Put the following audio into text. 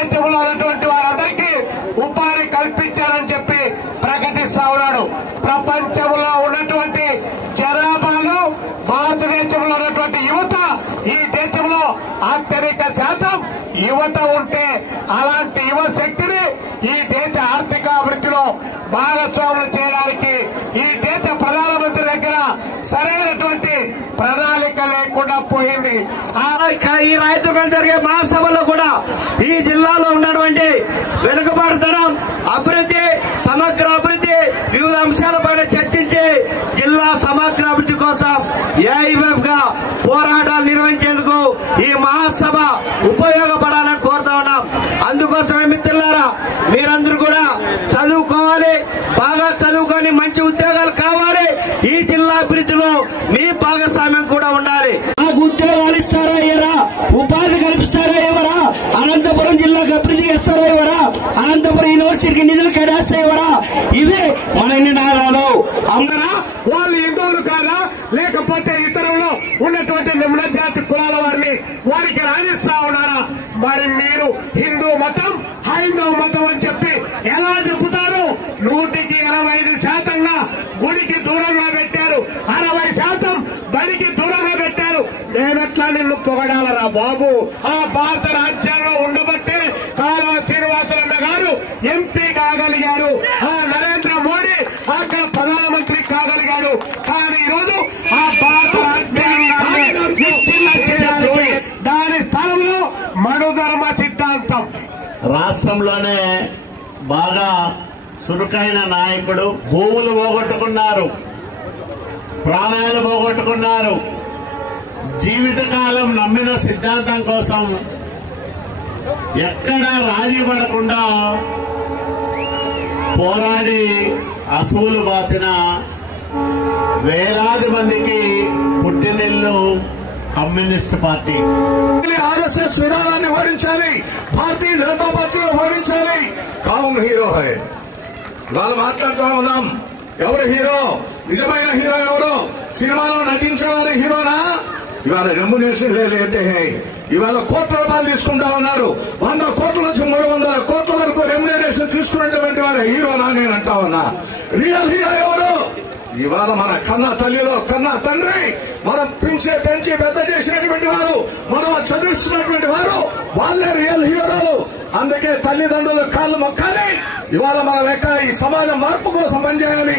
దేశంలో ఉన్నటువంటి వారందరికీ ఉపాధి కల్పించారని చెప్పి ప్రకటిస్తా ఉన్నాడు. ప్రపంచంలో ఉన్నటువంటి జనాభాలో భారతదేశంలో ఉన్నటువంటి యువత ఈ దేశంలో అత్యధిక శాతం యువత ఉంటే అలాంటి యువ శక్తిని ఈ దేశ ఆర్థిక అభివృద్ధిలో భాగస్వాములు చేయడానికి ఈ దేశ ప్రధానమంత్రి దగ్గర సరైనటువంటి ప్రణాళిక లేకుండా పోయింది. ఈ రైతులు జరిగే మహాసభలో కూడా ఈ జిల్లాలో ఉన్నటువంటి వెనుకబడితనం, అభివృద్ధి, సమగ్ర అభివృద్ధి, వివిధ అంశాలపైన చర్చించి జిల్లా సమగ్ర అభివృద్ధి కోసం ఏఐఎఫ్ గా పోరాటాలు నిర్వహించేందుకు ఈ మహాసభ ఉపయోగపడాలని కోరుతా ఉన్నాం. అందుకోసమే మిత్రులారా, మీరందరూ కూడా చదువుకోవాలి, బాగా చదువుకొని మంచి ఉద్యోగాలు కావాలి. ఈ జిల్లా అభివృద్ధిలో మీ భాగస్వామ్యం కూడా ఉండాలి. మాకు ఉద్యోగాలు ఇస్తారా ఇవ్వరా, ఉపాధి కల్పిస్తారా ఇవ్వరా, అనంతపురం జిల్లాకు అభివృద్ధి చేస్తారా ఇవ్వరా, అనంతపురం యూనివర్సిటీకి నిధులు కేటాయిస్తా ఇవ్వరా, ఇవే మన నినాదాలు. అందరా వాళ్ళు హిందువులు కాదా, లేకపోతే ఇతరులు ఉన్నటువంటి నిమ్న జాతి కులాల వారికి రాణిస్తా ఉన్నారా? మరి మీరు హిందూ మతం, హైందవ మతం అని చెప్పి ఎలా చెబుతారు? 100% గుడికి దూరంగా పెట్టారు, 60% బడికి దూరంగా పెట్టారు. నేనెట్లా నిన్ను పొగడాలరా బాబు? ఆ భారత రాజ్యాంగం ఉండబట్టే కాలువ శ్రీనివాసులన్న గారు ఎంపీ కాగలిగారు, ఆ నరేంద్ర మోడీ అక్కడ ప్రధానమంత్రి కాగలిగారు. కానీ ఈరోజు ఆ భారత రాజ్యాంగాన్ని చేయడానికి దాని స్థలంలో మనుధర్మ సిద్ధాంతం. రాష్ట్రంలోనే బాగా చురుకైన నాయకుడు. భూములు పోగొట్టుకున్నారు, ప్రాణాలు పోగొట్టుకున్నారు. జీవితకాలం నమ్మిన సిద్ధాంతం కోసం ఎక్కడా రాజీ పడకుండా పోరాడి అసూలు బాసిన వేలాది మందికి పుట్టినిల్లు కమ్యూనిస్ట్ పార్టీ. ఆర్ఎస్ఎస్ విధానాన్ని ఓడించాలి, భారతీయ జనతా పార్టీలో ఓడించాలి. Com hero high. వాళ్ళు మాట్లాడుతూ ఉన్నాం, ఎవరు హీరో, నిజమైన హీరో ఎవరు? సినిమాలో నటించేవారు హీరోనా? ఇవాళ రెమ్యునరేషన్ లేతే ఇవాళ కోట్ల రూపాయలు తీసుకుంటా ఉన్నారు. 100 కోట్ల నుంచి 300 కోట్ల వరకు రెమ్యునరేషన్ తీసుకున్నటువంటి వారు హీరోనా నేను అంటా ఉన్నా. రియల్ హీరో ఎవరు? ఇవాళ మన కన్న తల్లిలో కన్న తండ్రి మనం పెంచి పెద్ద చేసినటువంటి వారు, మనం చదివిస్తున్నటువంటి వారు, వాళ్ళే రియల్ హీరోలు. అందుకే తల్లిదండ్రులు కాళ్ళు మొక్కాలి. ఇవాళ మనం ఈ సమాజం మార్పు కోసం పనిచేయాలి.